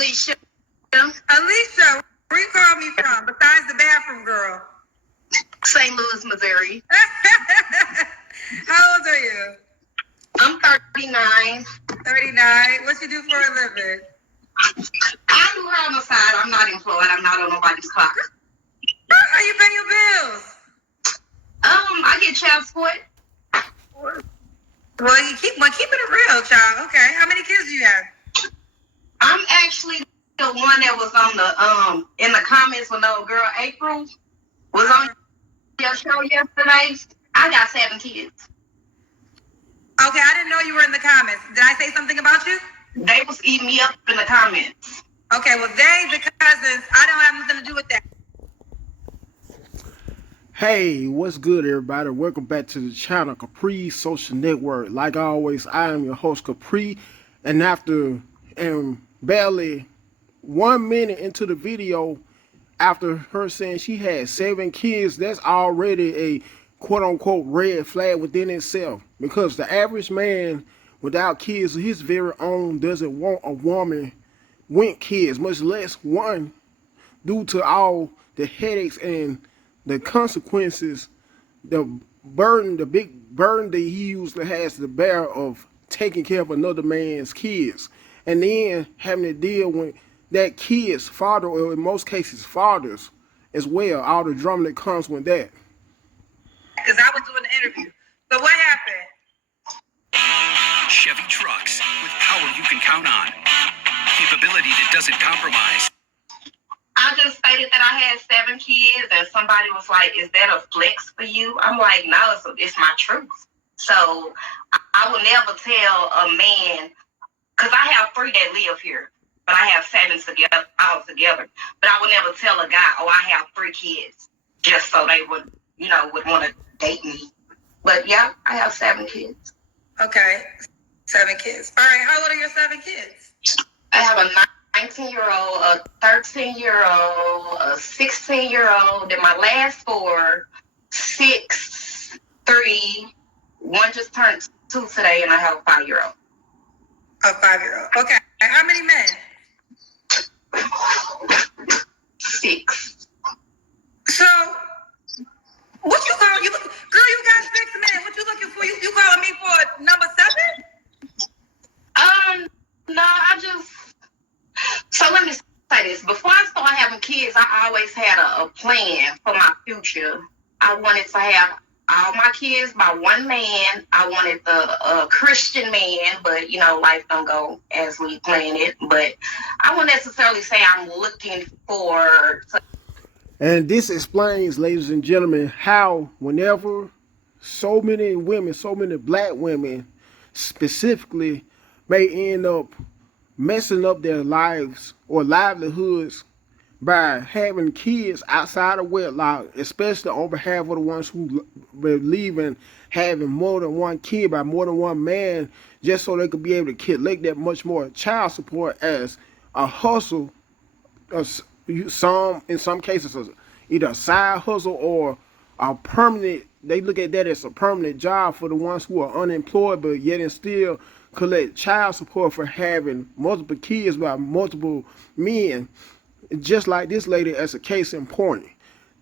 Alicia. Alicia, where you call me from besides the bathroom girl? St. Louis, Missouri. How old are you? I'm 39. 39. What you do for a living? I do her on the side. I'm not employed. I'm not on nobody's clock. How you pay your bills? I get child support. Well, keep it real, child. Okay. How many kids do you have? I'm actually the one that was on the in the comments when the old girl April was on your show yesterday. I got 7 kids. Okay, I didn't know you were in the comments. Did I say something about you? They was eating me up in the comments. Okay, well, the cousins, I don't have nothing to do with that. Hey, what's good, everybody? Welcome back to the channel, Capri Social Network. Like always, I am your host, Capri. And after barely 1 minute into the video, after her saying she had 7 kids, that's already a quote-unquote red flag within itself. Because the average man without kids of his very own doesn't want a woman with kids, much less one, due to all the headaches and the consequences, the big burden that he usually has to bear of taking care of another man's kids. And then having to deal with that kid's father, or in most cases fathers as well, all the drama that comes with that. Because I was doing the interview. So what happened? Chevy trucks with power you can count on. Capability that doesn't compromise. I just stated that I had 7 kids, and somebody was like, "Is that a flex for you?" I'm like, "No, it's my truth." So I would never tell a man, because I have 3 that live here, but I have 7 together, all together. But I would never tell a guy, "Oh, I have 3 kids," just so they would want to date me. But yeah, I have 7 kids. Okay, 7 kids. All right, how old are your 7 kids? I have a 19-year-old, a 13-year-old, a 16-year-old, and my last 4, 6, 3, 1 just turned 2 today, and I have a 5-year-old. A 5-year-old. Okay. How many men? 6. So, what you call you? Girl, you got 6 men. What you looking for? You calling me for number 7? No, so let me say this. Before I started having kids, I always had a plan for my future. I wanted to have all my kids by one man. I wanted the Christian man, but life don't go as we planned it. But I wouldn't necessarily say I'm looking for. And this explains, ladies and gentlemen, how whenever so many women, so many black women specifically, may end up messing up their lives or livelihoods by having kids outside of wedlock, especially on behalf of the ones who believe in having more than one kid by more than one man, just so they could be able to collect that much more child support as a hustle. In some cases, either a side hustle or a permanent. They look at that as a permanent job for the ones who are unemployed, but yet and still collect child support for having multiple kids by multiple men. Just like this lady, as a case in point.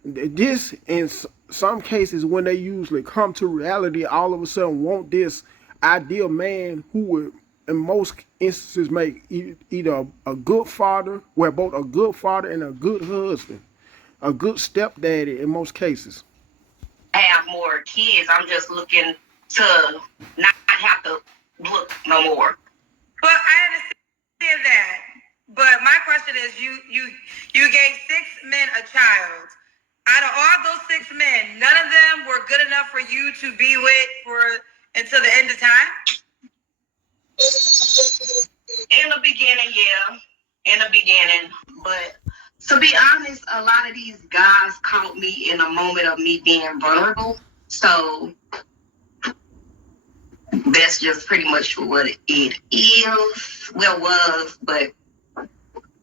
This, in some cases, when they usually come to reality, all of a sudden want this ideal man who would, in most instances, make either a good father, where both a good father and a good husband, a good stepdaddy in most cases. Have more kids. I'm just looking to not have to look no more. But I understand that. But my question is, you gave 6 men a child. Out of all those 6 men, none of them were good enough for you to be with until the end of time? In the beginning, yeah. In the beginning. But to be honest, a lot of these guys caught me in a moment of me being vulnerable. So that's just pretty much what it is. Well, was, but.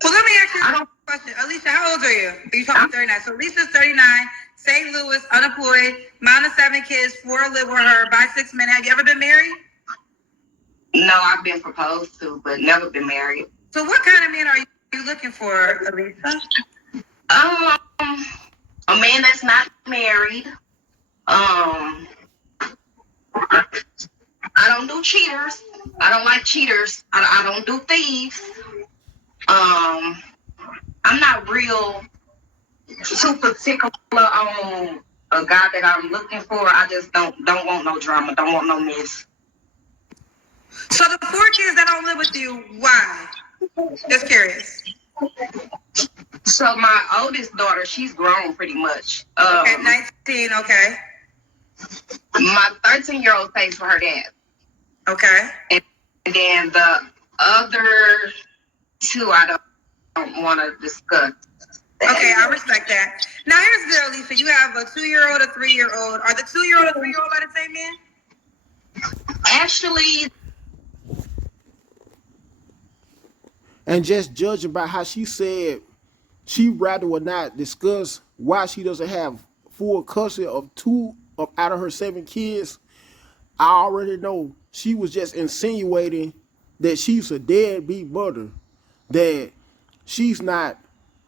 Well, let me ask you a question. Alicia, how old are you? Are you talking 39? So Alicia's 39, St. Louis, unemployed, mom of 7 kids, 4 live with her, by 6 men. Have you ever been married? No, I've been proposed to, but never been married. So what kind of men are you you looking for, Elisa? A man that's not married. I don't do cheaters. I don't like cheaters. I don't do thieves. I'm not real too particular on a guy that I'm looking for. I just don't want no drama. Don't want no mess. So the 4 kids that don't live with you, why? Just curious. So my oldest daughter, she's grown pretty much. Okay, 19. Okay. My 13-year-old stays for her dad. Okay. And then the other 2 I don't want to discuss. Okay, I respect that. Now here's the deal, Lisa. You have a 2-year-old, a 3-year-old. Are the 2-year-old and 3-year-old by the same man? Actually, And just judging by how she said she rather would not discuss why she doesn't have full custody of 2 out of her 7 kids, I already know she was just insinuating that she's a deadbeat mother, that she's not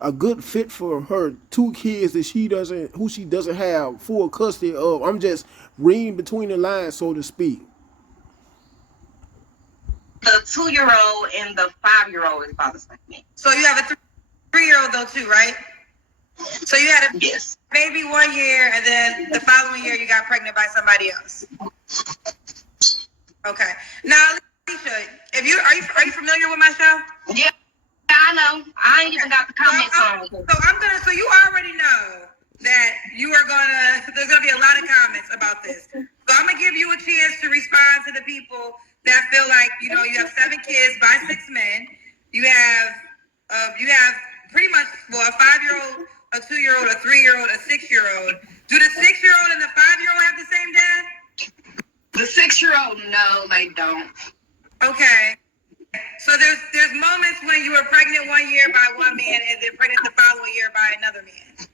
a good fit for her 2 kids who she doesn't have full custody of. I'm just reading between the lines, so to speak. the 2-year-old and the 5-year-old is about the same thing. So you have a 3-year-old though too, right? So you had a Yes. baby 1 year, and then the following year you got pregnant by somebody else. Okay. Now, Alicia, are you familiar with my show? Yeah, I know. I ain't even got the comments on it. So you already know that there's gonna be a lot of comments about this. So I'm gonna give you a chance to respond to the people that feel like, you have 7 kids by 6 men. You have pretty much, a 5-year-old, a 2-year-old, a 3-year-old, a 6-year-old. Do the 6-year-old and the 5-year-old have the same dad? The 6-year-old, no, they don't. Okay. So there's moments when you were pregnant 1 year by one man and then pregnant the following year by another man.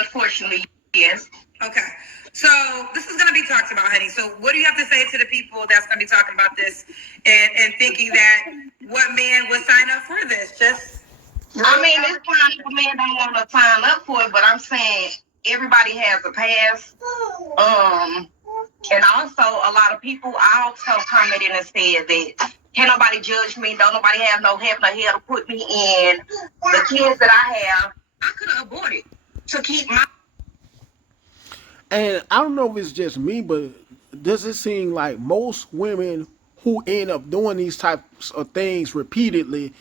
Unfortunately, yes. Okay. So this is going to be talked about, honey. So what do you have to say to the people that's going to be talking about this and thinking that what man would sign up for this? I mean, it's fine if a man don't want to sign up for it, but I'm saying everybody has a past. And also a lot of people also commented and said that can't nobody judge me, don't nobody have no heaven or hell to put me in. The kids that I have, I could have aborted to keep my. And I don't know if it's just me, but does it seem like most women who end up doing these types of things repeatedly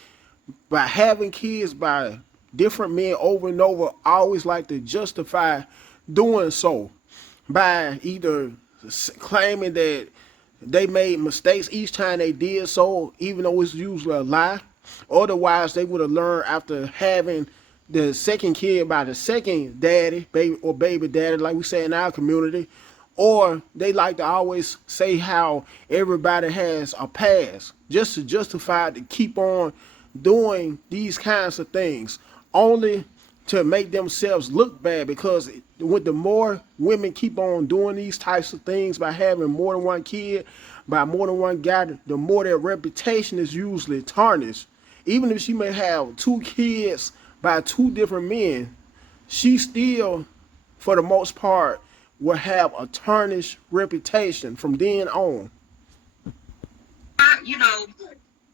by having kids by different men over and over always like to justify doing so by either claiming that they made mistakes each time they did so, even though it's usually a lie. Otherwise, they would have learned after having the second kid by the second daddy, baby daddy, like we say in our community. Or they like to always say how everybody has a past, just to justify to keep on doing these kinds of things, only to make themselves look bad. Because with the more women keep on doing these types of things by having more than one kid, by more than one guy, the more their reputation is usually tarnished. Even if she may have 2 kids by 2 different men, she still, for the most part, will have a tarnished reputation from then on.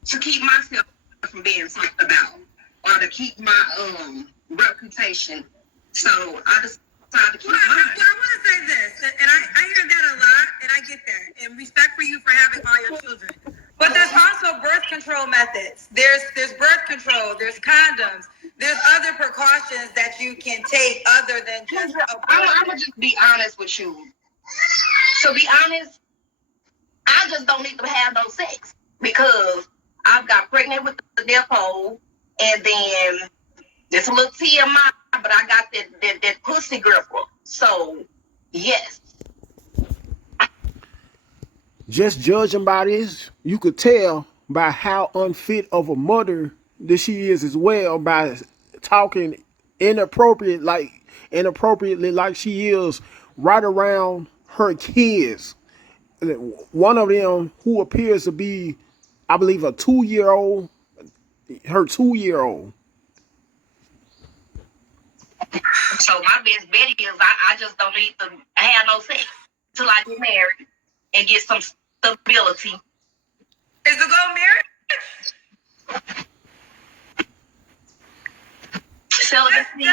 To keep myself from being talked about, or to keep my reputation. So I decided to keep mine. I want to say this, and I hear that a lot, and I get that, and respect for you for having all your children. But there's also birth control methods. There's birth control. There's condoms. There's other precautions that you can take other than just. I'm gonna just be honest with you. To be honest, I just don't need to have no sex because I've got pregnant with the depot, and then it's a little TMI, but I got that pussy gripper. So yes. Just judging by this, you could tell by how unfit of a mother that she is as well, by talking inappropriately like she is right around her kids. One of them, who appears to be, I believe, a 2-year-old, her 2-year-old. So my best bet is I just don't need to have no sex till I get married and get some stability. Is the goal marriage? Celibacy,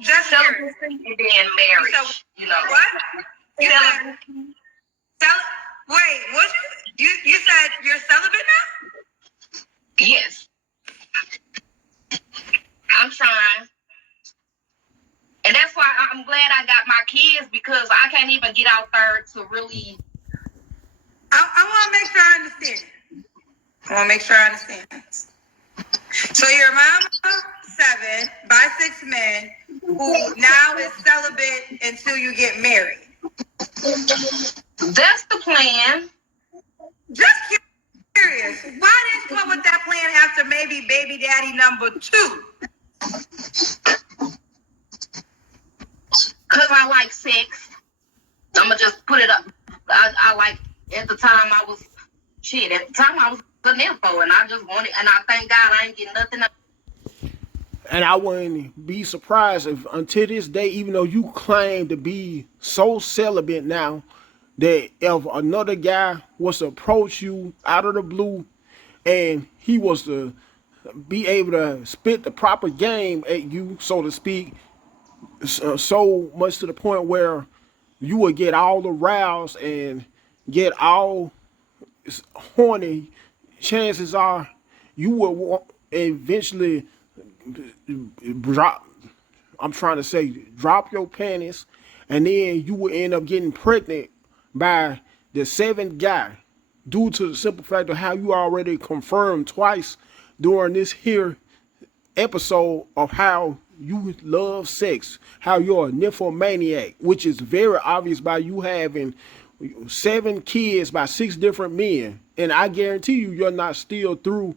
Just celibacy, and then marriage. So, You know what? You said, Celibacy. wait, what you said you're celibate now? Yes. I'm trying. And that's why I'm glad I got my kids, because I can't even get out there to really. I want to make sure I understand. So your mama, 7 by 6 men, who now is celibate until you get married. That's the plan. Just curious, why didn't you come up with that plan after maybe baby daddy number 2? Because I like sex. I'm going to just put it up. I like, at the time I was a nympho, and I just wanted, and I thank God I ain't getting nothing. And I wouldn't be surprised if until this day, even though you claim to be so celibate now, that if another guy was to approach you out of the blue and he was to be able to spit the proper game at you, so to speak, so much to the point where you would get all aroused and get all horny, chances are you will eventually drop. I'm trying to say drop your panties, and then you will end up getting pregnant by the 7th guy, due to the simple fact of how you already confirmed twice during this here episode of how you love sex, how you're a nymphomaniac, which is very obvious by you having 7 kids by 6 different men. And I guarantee you're not still through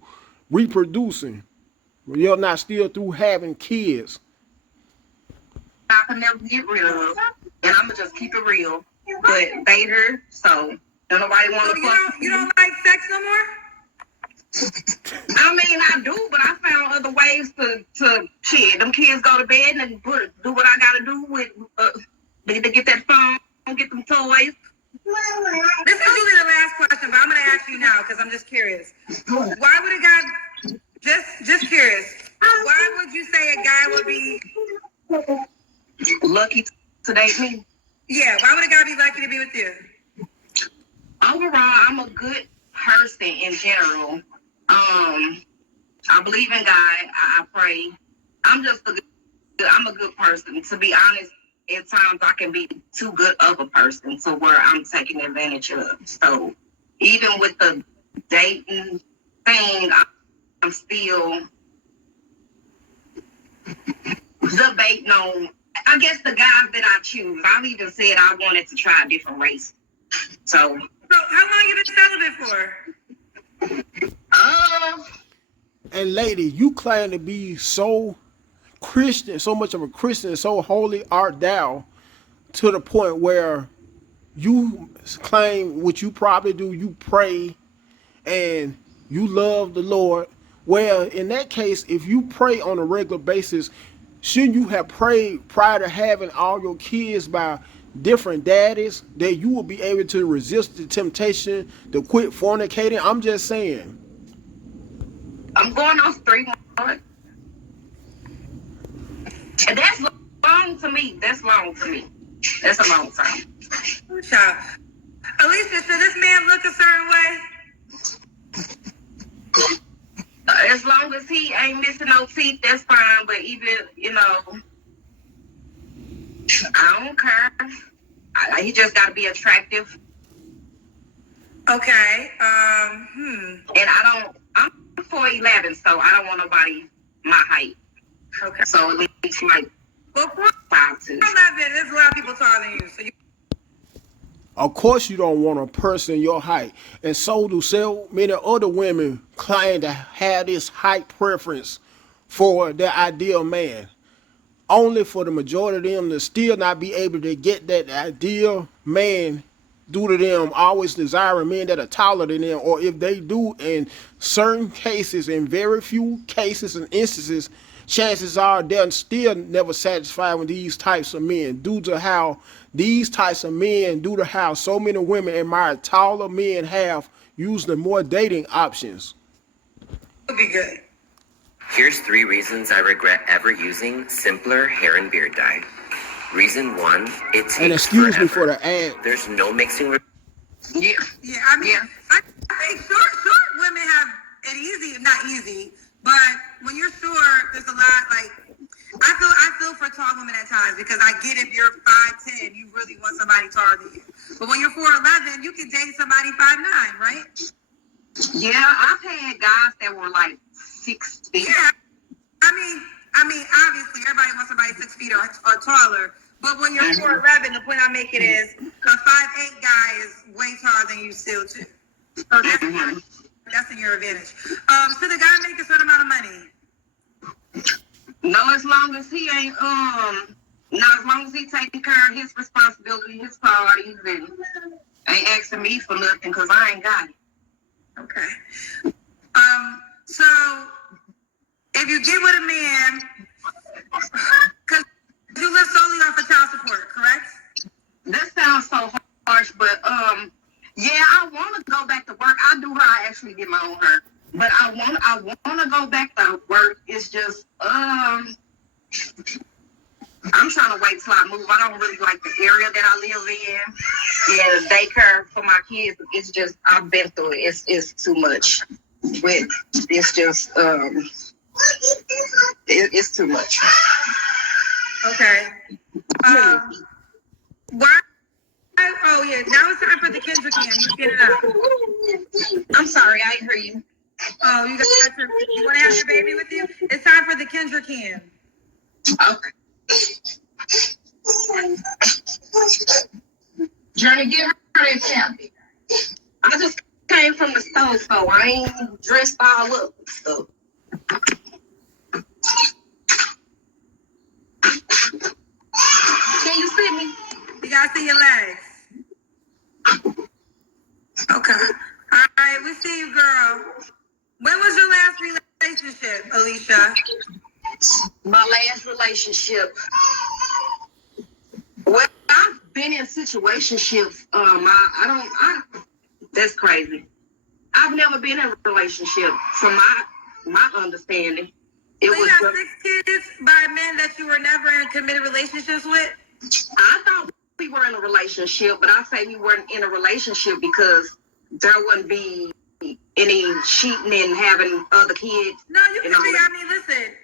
reproducing. You're not still through having kids. I can never get rid of, and I'm gonna just keep it real. But they her, so don't nobody want to. So you don't like sex no more? I mean, I do, but I found other ways to shit. Them kids go to bed and do what I gotta do with to get that phone, get them toys. This is usually the last question, but I'm gonna ask you now because I'm just curious. Why would a guy? Just curious. Why would you say a guy would be lucky to date me? Yeah, why would a guy be lucky to be with you? Overall, I'm a good person in general. I believe in God. I pray. I'm a good person. To be honest, at times I can be too good of a person to where I'm taking advantage of. So even with the dating thing, I'm still debating on, I guess, the guys that I choose. I've even said I wanted to try a different race. So how long you been celibate for? And lady, you claim to be so Christian, so much of a Christian, so holy art thou, to the point where you claim what you probably do, you pray and you love the Lord. Well, in that case, if you pray on a regular basis, shouldn't you have prayed prior to having all your kids by different daddies, that you will be able to resist the temptation to quit fornicating? I'm just saying. I'm going on 3 months. And that's long to me. That's a long time. Child. Alicia, should this man look a certain way? As long as he ain't missing no teeth, that's fine. But even, I don't care. He just got to be attractive. Okay. And I'm 4'11", so I don't want nobody my height. Okay. So at least like 5'2". 11, there's a lot of people taller than you. So Of course you don't want a person your height. And so do so many other women claim to have this height preference for their ideal man. Only for the majority of them to still not be able to get that ideal man due to them always desiring men that are taller than them, or if they do in certain cases, in very few cases and instances, chances are they're still never satisfied with these types of men due to how these types of men, due to how so many women admire taller men have usually more dating options. It'll be good. Here's 3 reasons I regret ever using simpler hair and beard dye. Reason 1, it takes And excuse me forever. for the ad. There's no mixing. Yeah. Yeah, I mean, I think short women have it easy, not easy, but when you're short, there's a lot like I feel for tall women at times because I get if you're 5'10", you really want somebody taller than you. But when you're 4'11", you can date somebody 5'9", right? Yeah, I've had guys that were like 6 feet. Yeah. I mean, obviously everybody wants somebody 6 feet or taller. But when you're 4'11", the point I'm making is a 5'8" guy is way taller than you still too. So that's in your advantage. So the guy make a certain amount of money. No, as long as he ain't not as long as he taking care of his responsibility, his parties, and ain't asking me for nothing because I ain't got it. Okay. So if you get with a man, because you live solely off of child support, correct? That sounds so harsh, but yeah, I want to go back to work. I do her. I actually get my own hair, but I want to go back to work. It's just I'm trying to wait till I move. I don't really like the area that I live in. Yeah, daycare for my kids. It's just I've been through it. It's too much. With it's just it's too much. Okay. Why? Oh yeah. Now it's time for the Kendra cam. You get it up. I'm sorry, I didn't hear you. Oh, you want to have your baby with you? It's time for the Kendra cam. Okay. Journey, get her that tablet. I just came from the store, so I ain't dressed all up and stuff. Can you see me? You gotta see your legs. Okay. All right, we see you, girl. When was your last relationship, Alicia? My last relationship. Well, I've been in situationships. That's crazy. I've never been in a relationship, from my understanding. So you got 6 kids by men that you were never in committed relationships with? I thought we were in a relationship, but I say we weren't in a relationship because there wouldn't be any cheating and having other kids. No, you can be. I mean, listen,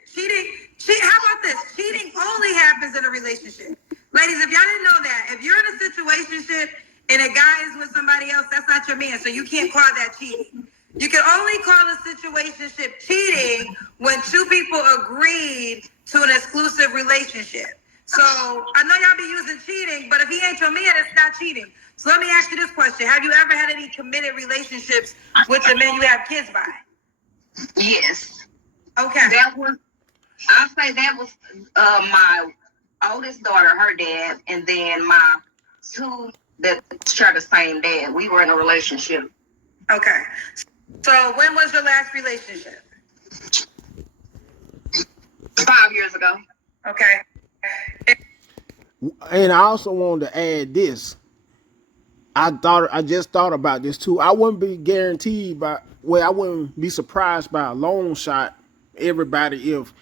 how about this? Cheating only happens in a relationship. Ladies, if y'all didn't know that, if you're in a situationship and a guy is with somebody else, that's not your man, so you can't call that cheating. You can only call a situationship cheating when 2 people agreed to an exclusive relationship. So I know y'all be using cheating, but if he ain't your man, it's not cheating. So let me ask you this question. Have you ever had any committed relationships with the men you have kids by? Yes. Okay. I say that was my oldest daughter, her dad, and then my 2 that share the same dad. We were in a relationship. Okay. So when was your last relationship? 5 years ago. Okay. And I also wanted to add this. I just thought about this too. I wouldn't be guaranteed I wouldn't be surprised by a long shot everybody if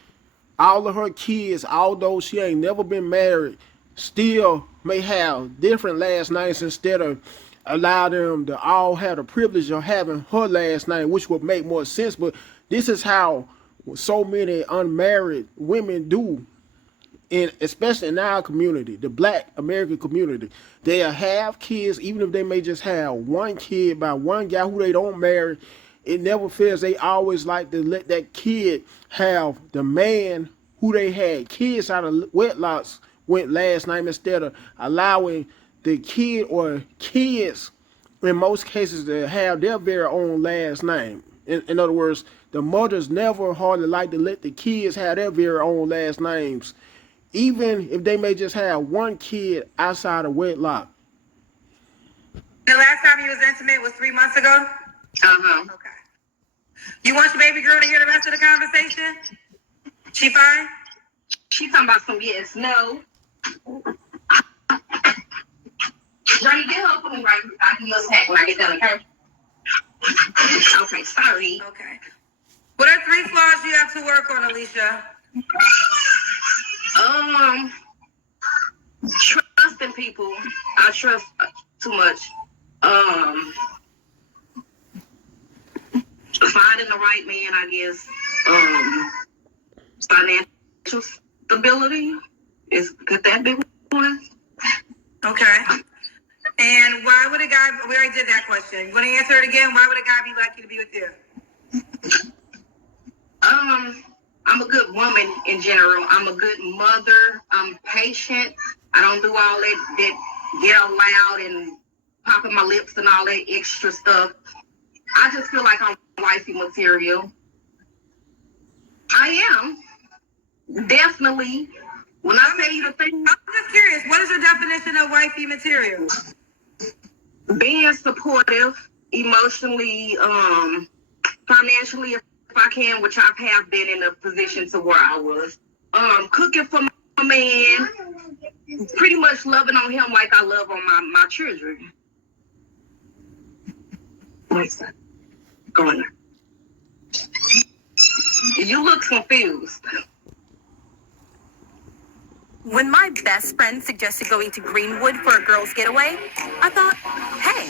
all of her kids, although she ain't never been married, still may have different last names instead of allow them to all have the privilege of having her last name, which would make more sense. But this is how so many unmarried women do, especially in our community, the Black American community. They'll have kids, even if they may just have one kid by one guy who they don't marry. It never fails. They always like to let that kid have the man who they had kids out of wedlocks went last name instead of allowing the kid or kids, in most cases, to have their very own last name. In other words, the mothers never hardly like to let the kids have their very own last names, even if they may just have one kid outside of wedlock. the last time you was intimate was 3 months ago? Okay. You want your baby girl to hear the rest of the conversation? She fine? She talking about some yes, no. Johnny, get her for me right. I can use hack when I get done, okay? Okay, sorry. Okay. What are 3 flaws you have to work on, Alicia? Trusting people. I trust too much. Finding the right man, I guess. Financial stability could that be one? Okay. And why would a guy, we already did that question. You want to answer it again? Why would a guy be lucky to be with you? I'm a good woman in general. I'm a good mother. I'm patient. I don't do all that get out loud and popping my lips and all that extra stuff. I just feel like I'm wifey material. I am. Definitely. When I say the thing, I'm just curious, what is your definition of wifey material? being supportive, emotionally, financially, if I can, which I have been in a position to where I was. Cooking for my man, pretty much loving on him like I love on my children. What's that? Go on there. You look confused. When my best friend suggested going to Greenwood for a girls' getaway, I thought, hey,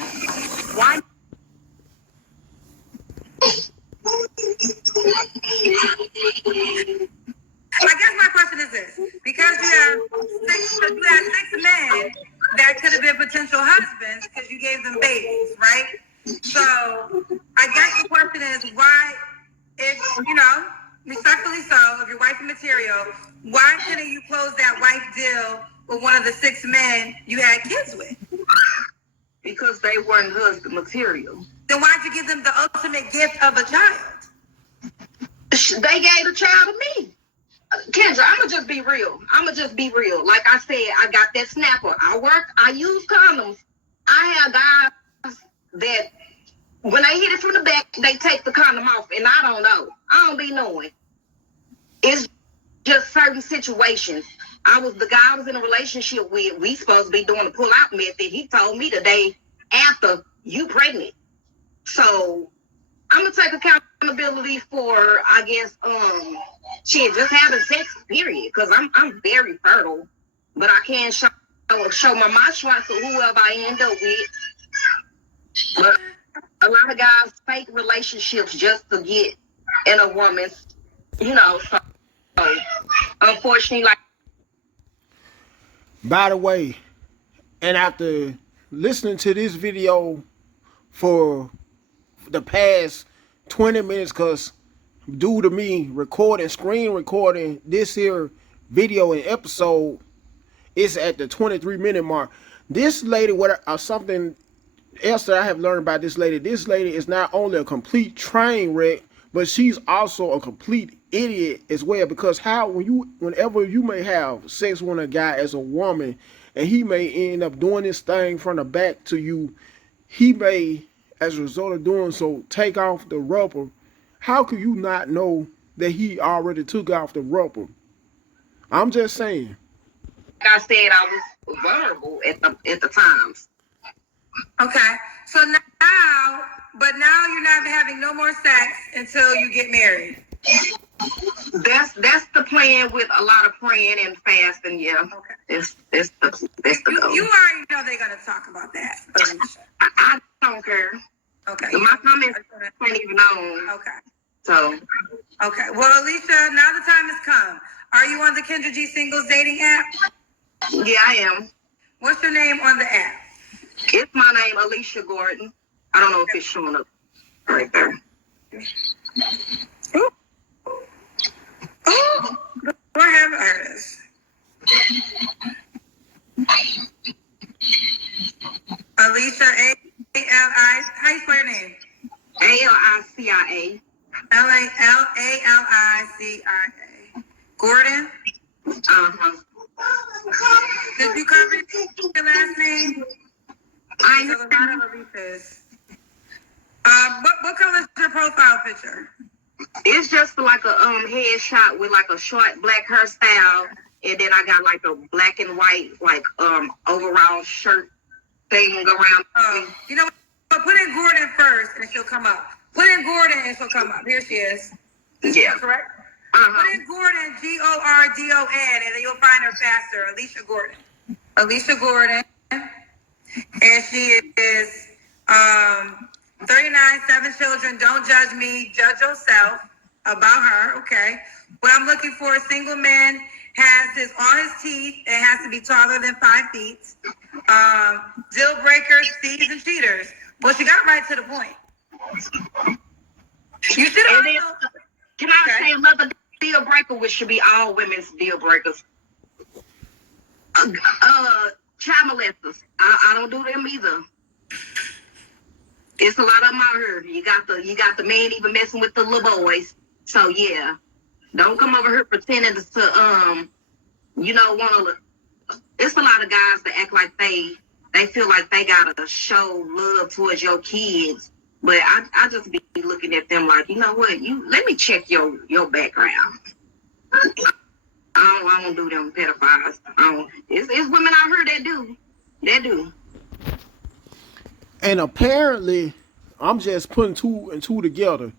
why? I guess my question is this: because you had 6 men that could have been potential husbands because you gave them babies, right? So I guess the question is why, if respectfully so, if you're wifey material, why couldn't you close that wife deal with one of the 6 men you had kids with? Because they weren't husband material. Then why'd you give them the ultimate gift of a child? They gave the child to me. Kendra, I'ma just be real. Like I said, I got that snapper. I use condoms. I have guys that when they hit it from the back, they take the condom off, and I don't know. I don't be knowing. It's just certain situations. The guy I was in a relationship with, we supposed to be doing the pull-out method. He told me the day after, you pregnant. So I'm gonna take accountability for, I guess, just having sex, period. Because I'm very fertile, but I can't show my macho to whoever I end up with. But a lot of guys fake relationships just to get in a woman, So unfortunately, like. By the way, and after listening to this video for the past 20 minutes, because due to me screen recording this here video and episode, it's at the 23-minute mark. This lady, something else that I have learned about this lady is not only a complete train wreck, but she's also a complete idiot as well. Because whenever you may have sex with a guy as a woman, and he may end up doing this thing from the back to you, he may, as a result of doing so, take off the rubber. How could you not know that he already took off the rubber? I'm just saying. Like I said, I was vulnerable at the times. Okay, so now you're not having no more sex until you get married. That's the plan with a lot of praying and fasting. Yeah. Okay. That's the goal. You already know they're gonna talk about that. I don't care. Okay. My comments ain't even on. Okay. So. Okay. Well, Alicia, now the time has come. Are you on the Kendra G singles dating app? Yeah, I am. What's your name on the app? It's my name, Alicia Gordon. I don't know if it's showing up right there. Ooh. Oh, do I have artists? Alicia, A-L-I, how you spell your name? ALICIA. L-A-L-A-L-I-C-I-A. Gordon? Uh-huh. Did you cover your last name? I So a lot of Alicia's. What color is your profile picture? It's just like a headshot with like a short black hairstyle, and then I got like a black and white like overall shirt thing around. You know what? Put in Gordon first, and she'll come up. Put in Gordon, and she'll come up. Here she is. Yeah. Correct. Put in Gordon, Gordon, and then you'll find her faster. Alicia Gordon. Alicia Gordon, and she is 39, 7 children. Don't judge me. Judge yourself. About her, okay. What I'm looking for, a single man has his on his teeth. It has to be taller than 5 feet. Deal breakers, thieves, and cheaters. Well, she got right to the point. You should also. Can I say another deal breaker, which should be all women's deal breakers? Child molesters. I don't do them either. It's a lot of them out here. You got the man even messing with the little boys. So yeah, don't come over here pretending to want to. It's a lot of guys that act like they feel like they gotta show love towards your kids, but I just be looking at them like, you know what? Let me check your background. I don't do them pedophiles. It's women out here that do. That do. And apparently, I'm just putting 2 and 2 together.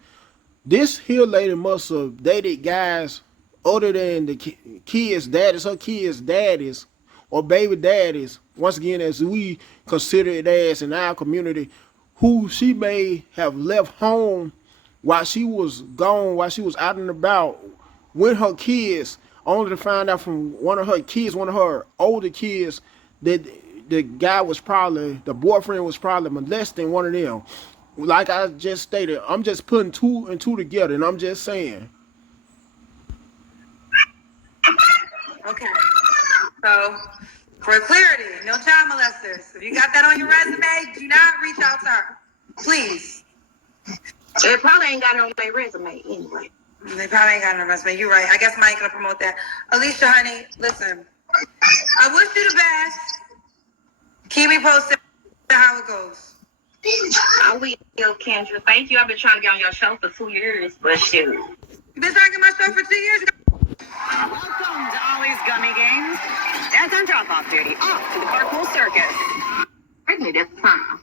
This here lady must have dated guys other than the kids' daddies, her kids' daddies, or baby daddies. Once again, as we consider it as in our community, who she may have left home while she was gone, while she was out and about with her kids, only to find out from one of her older kids, that the boyfriend was probably molesting one of them. Like I just stated, I'm just putting 2 and 2 together, and I'm just saying. Okay. So, for clarity, no child molesters. If you got that on your resume, do not reach out to her. Please. They probably ain't got it on their resume anyway. They probably ain't got it on their resume. You're right. I guess Mike gonna promote that. Alicia, honey, listen. I wish you the best. Keep me posted how it goes. I will, Kendra. Thank you. I've been trying to get on your show for 2 years, but shoot. You've been trying to get my show for 2 years? Welcome to Ollie's Gummy Games. Dad's on drop-off duty. Off to the Parkpool Circus. Pregnant at the time.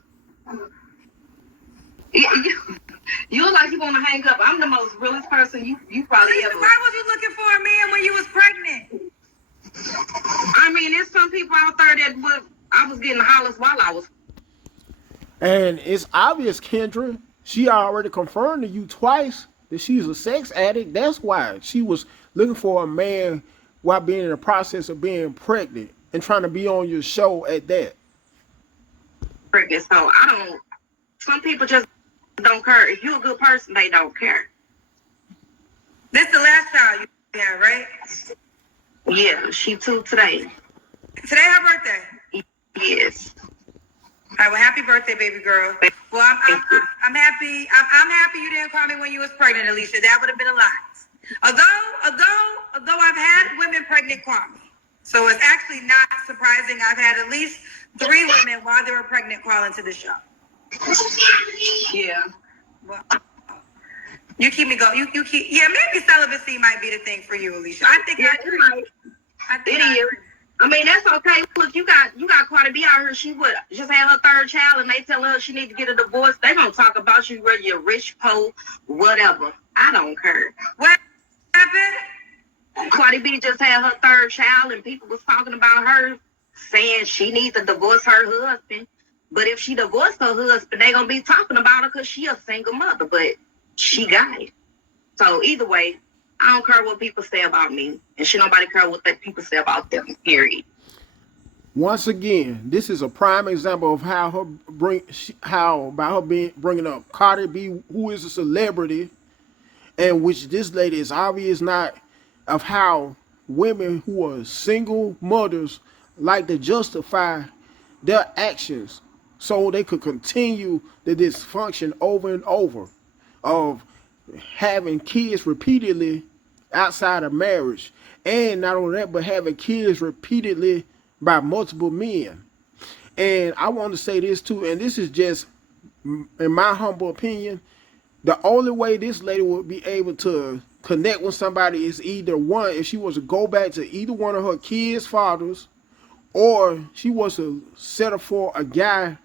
You look like you want to hang up. I'm the most realest person you probably Lisa, ever. why was you looking for a man when you was pregnant? I mean, there's some people out there that I was getting hollers while I was. And it's obvious, Kendra, she already confirmed to you twice that she's a sex addict. That's why she was looking for a man while being in the process of being pregnant and trying to be on your show at that. Pregnant, so some people just don't care. If you're a good person, they don't care. This the last child you had, right? Yeah, she 2 today. Today her birthday. Yes. All right, well, happy birthday, baby girl. Well, I'm happy. I'm happy you didn't call me when you was pregnant, Alicia. That would have been a lot. Although I've had women pregnant call me, so it's actually not surprising. I've had at least 3 women while they were pregnant call into the show. Yeah. Well, you keep me going. You keep. Yeah, maybe celibacy might be the thing for you, Alicia. I think Yeah, I agree. it is. I mean, that's okay. Look, you got Cardi B out here. She would just had her 3rd child, and they tell her she need to get a divorce. They gonna talk about you, whether you're rich, poor, whatever. I don't care. What happened? Cardi B just had her 3rd child, and people was talking about her, saying she needs to divorce her husband. But if she divorced her husband, they gonna be talking about her because she a single mother. But she got it. So either way, I don't care what people say about me, and should nobody care what people say about them, period. Once again, this is a prime example of how bringing up Cardi B, who is a celebrity, and which this lady is obvious not of how women who are single mothers like to justify their actions so they could continue the dysfunction over and over of having kids repeatedly outside of marriage, and not only that, but having kids repeatedly by multiple men. And I want to say this too, and this is just in my humble opinion, the only way this lady would be able to connect with somebody is either one, if she was to go back to either one of her kids' fathers, or she was to settle for a guy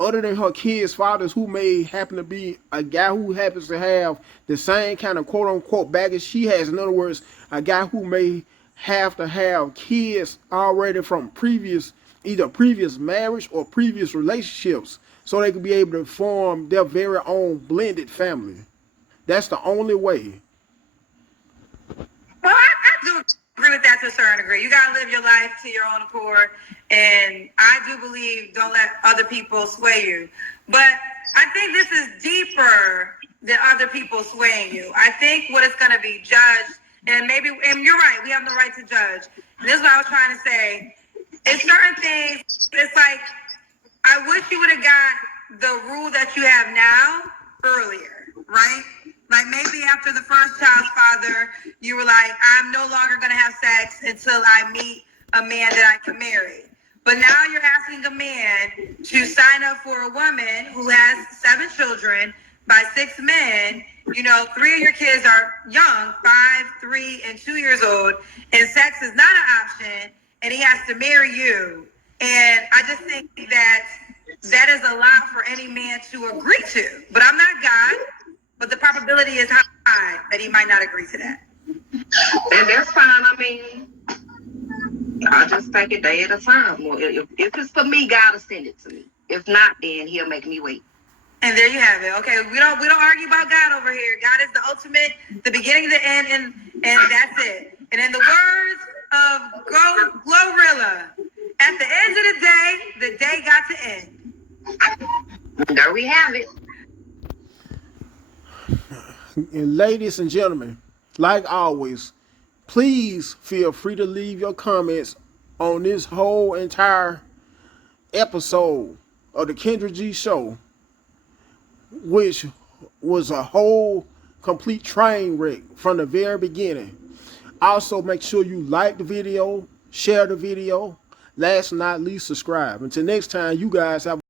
other than her kids' fathers who may happen to be a guy who happens to have the same kind of quote unquote baggage she has. In other words, a guy who may have to have kids already from either previous marriage or previous relationships, so they can be able to form their very own blended family. That's the only way. Well, I do agree with that to a certain degree. You got to live your life to your own accord. And I do believe don't let other people sway you. But I think this is deeper than other people swaying you. I think what it's going to be judged, and you're right, we have no right to judge. And this is what I was trying to say. It's certain things, it's like, I wish you would have got the rule that you have now earlier, right? Like maybe after the first child's father, you were like, I'm no longer going to have sex until I meet a man that I can marry. But now you're asking a man to sign up for a woman who has 7 children by 6 men. You know, 3 of your kids are young, 5, 3, and 2 years old, and sex is not an option, and he has to marry you. And I just think that is a lot for any man to agree to. But I'm not God. But the probability is high that he might not agree to that. And that's fine. I mean, I'll just take a day at a time. Well, if it's for me, God will send it to me. If not, then he'll make me wait. And there you have it. Okay, we don't argue about God over here. God is the ultimate, the beginning, the end, and that's it. And in the words of Glorilla, at the end of the day got to end. There we have it. And ladies and gentlemen, like always, please feel free to leave your comments on this whole entire episode of the Kendra G Show, which was a whole complete train wreck from the very beginning. Also, make sure you like the video, share the video, last but not least, subscribe. Until next time, you guys have